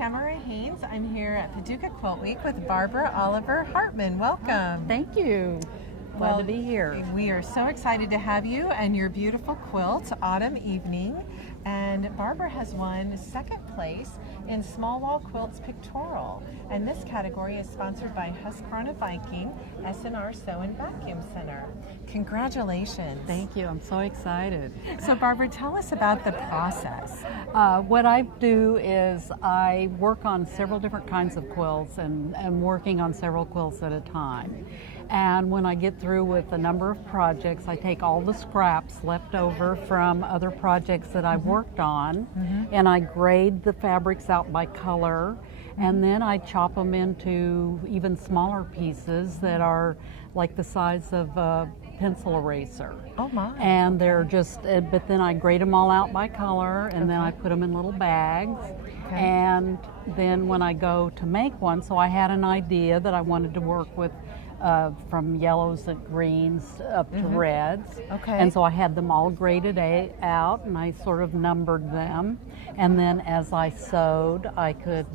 Tamara Haynes. I'm here at Paducah Quilt Week with Barbara Oliver Hartman. Welcome. Thank you. Glad to be here. We are so excited to have you and your beautiful quilt, Autumn Evening. And Barbara has won second place in Small Wall Quilts Pictorial. And this category is sponsored by Husqvarna Viking, SNR Sew and Vacuum Center. Congratulations. Thank you. I'm so excited. So Barbara, tell us about the process. What I do is I work on several different kinds of quilts and am working on several quilts at a time. And when I get through with a number of projects, I take all the scraps left over from other projects that I've worked on, and I grade the fabrics out by color, and then I chop them into even smaller pieces that are like the size of a pencil eraser. Oh my. And they're just, but then I grade them all out by color, and then I put them in little bags. Okay. And then when I go to make one, so I had an idea that I wanted to work with from yellows and greens up to reds. Okay. And so I had them all graded out, and I sort of numbered them. And then as I sewed, I could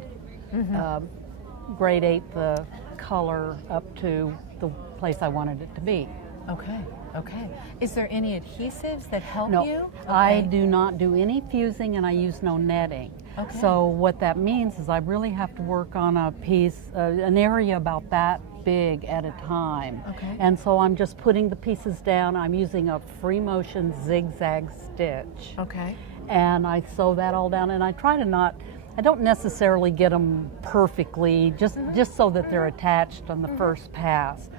gradate the color up to the place I wanted it to be. Okay, okay. Is there any adhesives that help No, you? Okay. I do not do any fusing, and I use no netting. Okay. So what that means is I really have to work on a piece, an area about that big at a time. Okay. And so I'm just putting the pieces down. I'm using a free motion zigzag stitch. Okay. And I sew that all down, and I try to not, I don't necessarily get them perfectly, just so that they're attached on the first pass.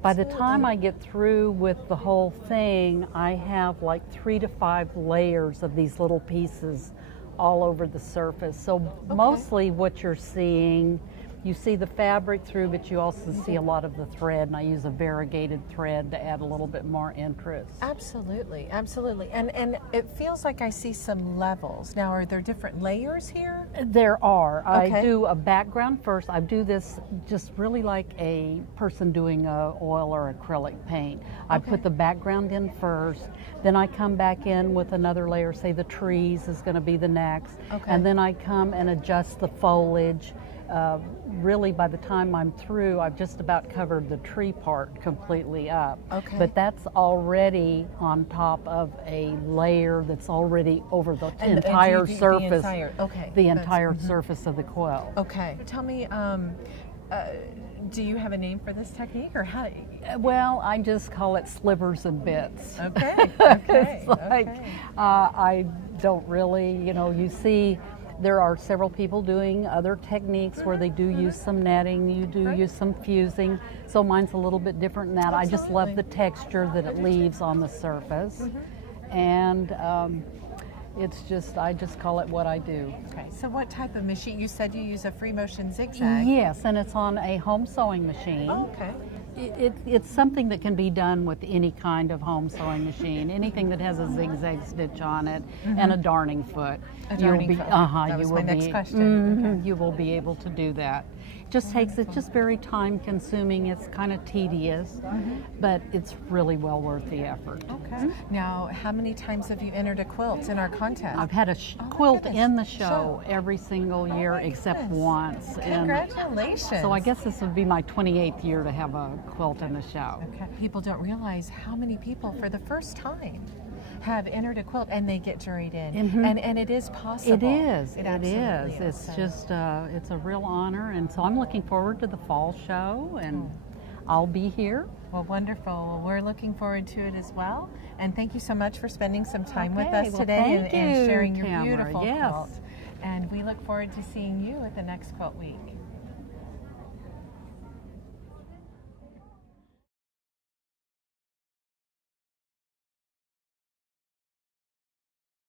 By the time I get through with the whole thing, I have like 3 to 5 layers of these little pieces all over the surface. So mostly what you're seeing, you see the fabric through, but you also see a lot of the thread, and I use a variegated thread to add a little bit more interest. Absolutely, absolutely. And it feels like I see some levels. Now, are there different layers here? There are. Okay. I do a background first. I do this just really like a person doing a oil or acrylic paint. I put the background in first, then I come back in with another layer, say the trees is going to be the next, and then I come and adjust the foliage. Really, by the time I'm through, I've just about covered the tree part completely up. Okay. But that's already on top of a layer that's already over the entire surface. The entire surface of the quilt. Okay. Tell me, do you have a name for this technique, or how? Well, I just call it slivers and bits. Okay. Okay. It's like, I don't really, you see. There are several people doing other techniques where they do use some netting, you do use some fusing, so mine's a little bit different than that. I just love the texture that it leaves on the surface, and I just call it what I do. Okay, so what type of machine? You said you use a free motion zigzag. Yes, and it's on a home sewing machine. Oh, okay. It's something that can be done with any kind of home sewing machine, anything that has a zigzag stitch on it and a darning foot. A darning foot. That was my next question. You will be able to do that. It's just very time consuming. It's kind of tedious, but it's really well worth the effort. Okay. Now, how many times have you entered a quilt in our contest? I've had a quilt in the show every single year except once. Congratulations. And so I guess this would be my 28th year to have a quilt in the show. Okay. People don't realize how many people for the first time have entered a quilt and they get juried in, and it is possible. It is. It is. It's just it's a real honor, and so I'm looking forward to the fall show, and I'll be here. Well, wonderful. Well, we're looking forward to it as well, and thank you so much for spending some time with us today and sharing your beautiful quilt. And we look forward to seeing you at the next Quilt Week.